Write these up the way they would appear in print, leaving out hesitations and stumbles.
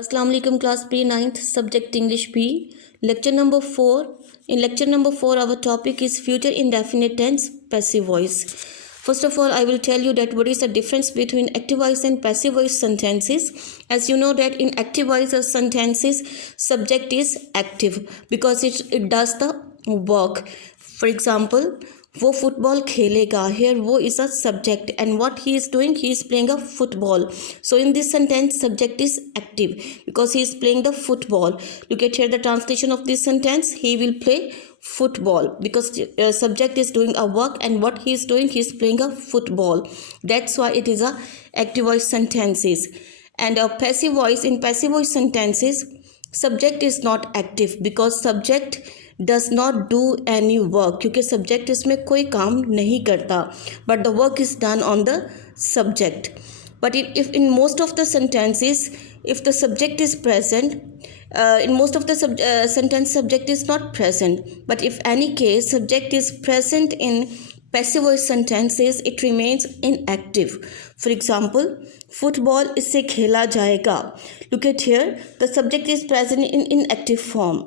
Assalamu alaikum class P 9th subject English B lecture number 4. In lecture number 4 our topic is future indefinite tense passive voice. First of all I will tell you that what is the difference between active voice and passive voice sentences. As you know that in active voice sentences subject is active because it does the work. For example, वो football खेलेगा. Here वो is a subject and what he is doing, he is playing a football. So in this sentence subject is active because he is playing the football. Look at here the translation of this sentence. He will play football because subject is doing a work and what he is doing, he is playing a football. That's why it is a active voice sentences. And a passive voice, in passive voice sentences subject is not active because subject does not do any work क्योंकि subject इसमें कोई काम नहीं करता but the work is done on the subject. But if in most of the sentences, if the subject is present, in most of the sentence subject is not present. But if any case subject is present in passive voice sentences, it remains inactive. For example, football इससे खेला जाएगा. Look at here, the subject is present in inactive form.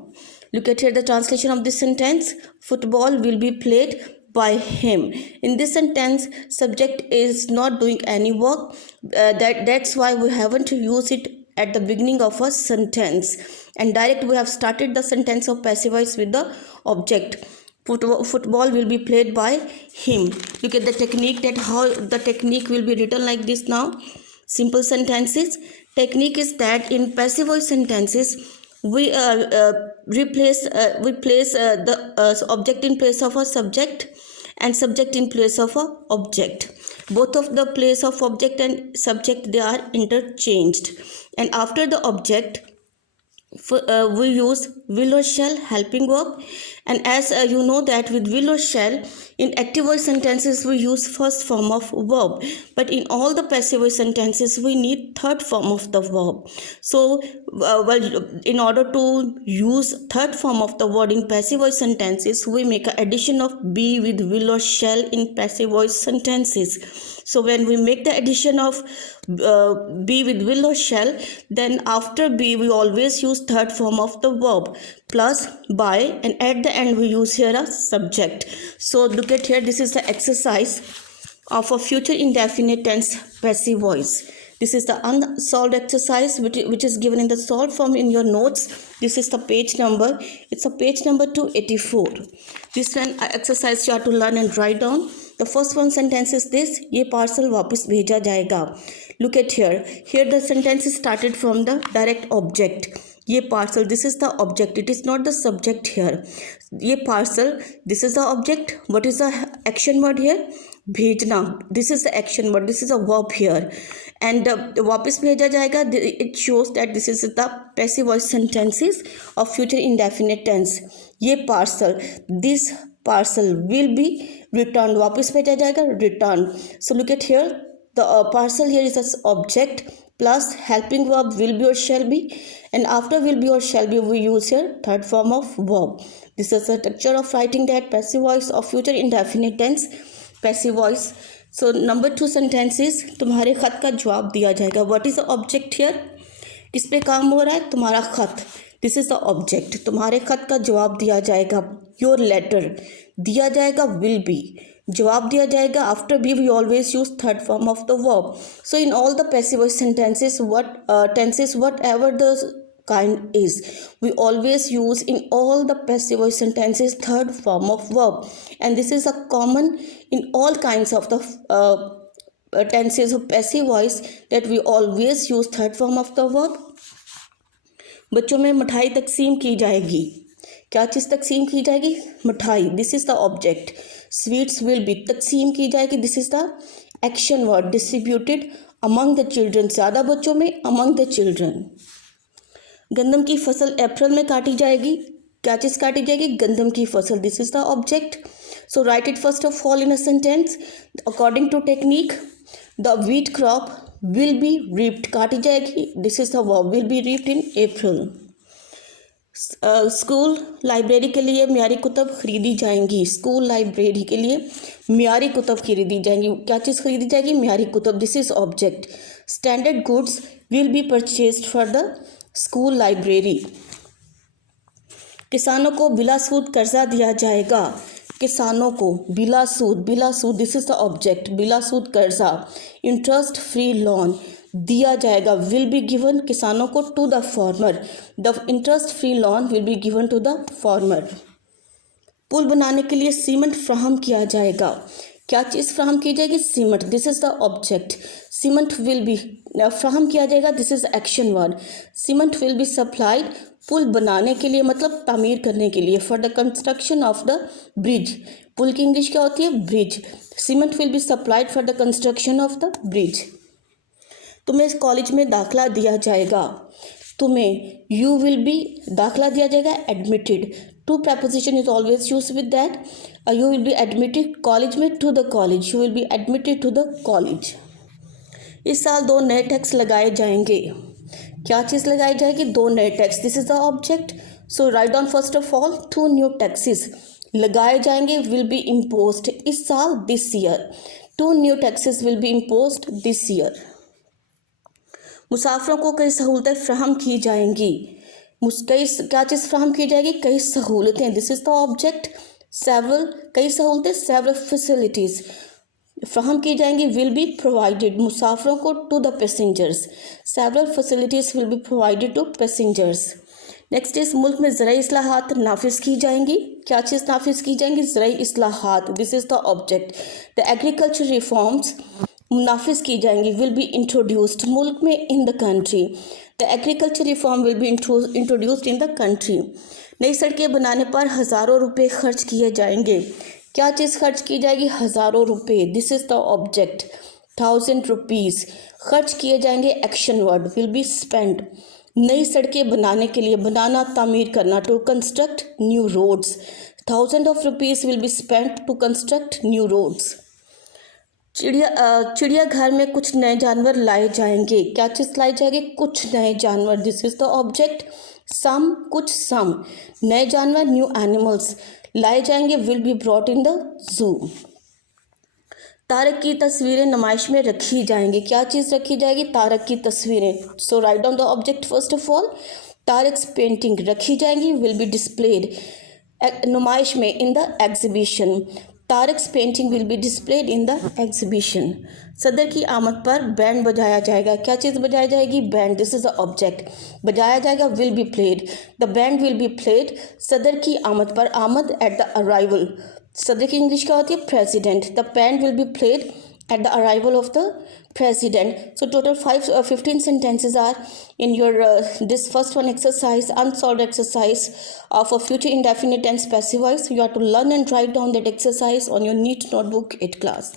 Look at here the translation of this sentence. Football will be played by him. In this sentence subject is not doing any work. That's why we haven't used it at the beginning of a sentence and direct we have started the sentence of passive voice with the object. Football will be played by him. Look at the technique, that how the technique will be written like this. Now simple sentences technique is that in passive voice sentences we place the object in place of a subject and subject in place of a object. Both of the place of object and subject, they are interchanged, and after the object we use will or shall helping verb. And as you know that with will or shall in active voice sentences we use first form of verb, but in all the passive voice sentences we need third form of the verb. So in order to use third form of the word in passive voice sentences, we make an addition of be with will or shall in passive voice sentences. So when we make the addition of be with will or shall, then after be we always use third form of the verb plus by, and at the end we use here a subject. So look at here, this is the exercise of a future indefinite tense passive voice. This is the unsolved exercise which is given in the solved form in your notes. This is the page number. It's a page number 284. This one exercise you have to learn and write down. The first one sentence is this, ये parcel वापस भेजा जाएगा. Look at here. Here the sentence is started from the direct object. ये parcel, this is the object. It is not the subject here. ये parcel, this is the object. What is the action word here? भेजना. This is the action word. This is a verb here. And वापस भेजा जाएगा. It shows that this is the passive voice sentences of future indefinite tense. ये parcel, this parcel will be returned. वापस भेजा जाएगा, return. So look at here, the parcel here is as object plus helping verb will be or shall be, and after will be or shall be we use here third form of verb. This is the structure of writing that passive voice of future indefinite tense passive voice. So number 2 sentences, तुम्हारे खत का जवाब दिया जाएगा. What is the object here? किस पे काम हो रहा है? तुम्हारा खत. This is the object. तुम्हारे खत का जवाब दिया जाएगा. Your letter. दिया जाएगा will be. जवाब दिया जाएगा. After be we always use third form of the verb. So in all the passive voice sentences, whatever the kind is, we always use in all the passive voice sentences third form of verb, and this is a common in all kinds of the tenses of passive voice, that we always use third form of the verb. बच्चों में मिठाई तकसीम की जाएगी. क्या चीज़ तकसीम की जाएगी? मिठाई. This is the object. Sweets will be तकसीम की जाएगी. This is the action word. Distributed among the children, ज़्यादा बच्चों में, अमंग द चिल्ड्रन. गंदम की फसल अप्रैल में काटी जाएगी. क्या चीज़ काटी जाएगी? गंदम की फसल. This is the object. So write it first of all in a sentence according to technique. The wheat crop will be reaped. काटी जाएगी. This is the verb, will be reaped in April. School library के लिए marry कुतब खरीदी जाएंगी. School library के लिए marry कुतब खरीदी जाएंगी. क्या चीज़ खरीदी जाएगी? म्यारी कुतब. This is object. Standard goods will be purchased for the school library. किसानों को बिला सूद कर्जा दिया जाएगा। किसानों को बिला सूद दिस इज द ऑब्जेक्ट, बिला सूद कर्जा, इंटरेस्ट फ्री लोन दिया जाएगा, विल बी गिवन किसानों को to the farmer, the interest free loan will be given to the farmer. पुल बनाने के लिए सीमेंट फ्राहम किया जाएगा। क्या चीज़ फ्राहम की जाएगी? Cement, this is the object. Cement will be फ्राहम किया जाएगा, this is action word. Cement will be supplied, पुल बनाने के लिए मतलब तामीर करने के लिए, for the construction of the bridge. पुल की इंग्लिश क्या होती है? Bridge. Cement will be supplied for the construction of the bridge. तुम्हें इस कॉलेज में दाखला दिया जाएगा। तुम्हें यू विल बी दाखला दिया जाएगा, admitted. To preposition is always used with that. You will be admitted college में, to the college, you will be admitted to the college. इस साल 2 नए टैक्स लगाए जाएंगे। क्या चीज़ लगाई जाएगी? 2 नए tax, this is the object. So write down first of all 2 new taxes लगाए जाएंगे, विल बी इम्पोज्ड इस साल, this year. 2 new taxes will be imposed this year. मुसाफिरों को कई सहूलतें फ्राहम की जाएंगी। कई क्या चीज़ फ्राहम की जाएगी? कई सहूलतें, this is the object. Several, कई सहूलतें, सेवरल फैसिलिटीज़ फ्राहम की जाएंगी, विल बी प्रोवाइडेड मुसाफिरों को, to the passengers. Several facilities will be provided to passengers. Next is मुल्क में ज़राई इस्लाहात नाफिज की जाएंगी। क्या चीज़ नाफिज की जाएंगी? ज़राई इस्लाहात, this is the object. The agriculture reforms नाफिज की जाएंगी, विल बी इंट्रोड्यूस्ड मुल्क में, in the country. The agriculture reform will be introduced in the country. नई सड़कें बनाने पर हज़ारों रुपए खर्च किए जाएंगे। क्या चीज़ खर्च की जाएगी? हज़ारों रुपए, this is the object. 1000 rupees खर्च किए जाएंगे, action word, will be spend. नई सड़कें बनाने के लिए, बनाना तामीर करना, to construct new roads. 1000 of rupees will be spent to construct new roads. चिड़ियाघर में कुछ नए जानवर लाए जाएंगे। क्या चीज़ लाई जाएगी? कुछ नए जानवर, this is the object. Some, कुछ, सम नए जानवर, न्यू एनिमल्स लाए जाएंगे, will be brought in the zoo. तारक की तस्वीरें नुमाइश में रखी जाएंगी। क्या चीज़ रखी जाएगी? तारक की तस्वीरें। So write down the object first of all. Tarak's painting रखी जाएंगी, विल बी डिस्प्लेड नुमाइश में, in the exhibition. Tarak's painting will be displayed in the exhibition. सदर की आमद पर बैंड बजाया जाएगा। क्या चीज़ बजाई जाएगी? Band, this is the object. बजाया जाएगा, will be played, the band will be played सदर की आमद पर, आमद एट द अराइवल। सदर की इंग्लिश क्या होती है? President. The band will be played at the arrival of the president. So total 15 sentences are in your this first one exercise, unsolved exercise of a future indefinite tense passive voice. You have to learn and write down that exercise on your neat notebook 8th class.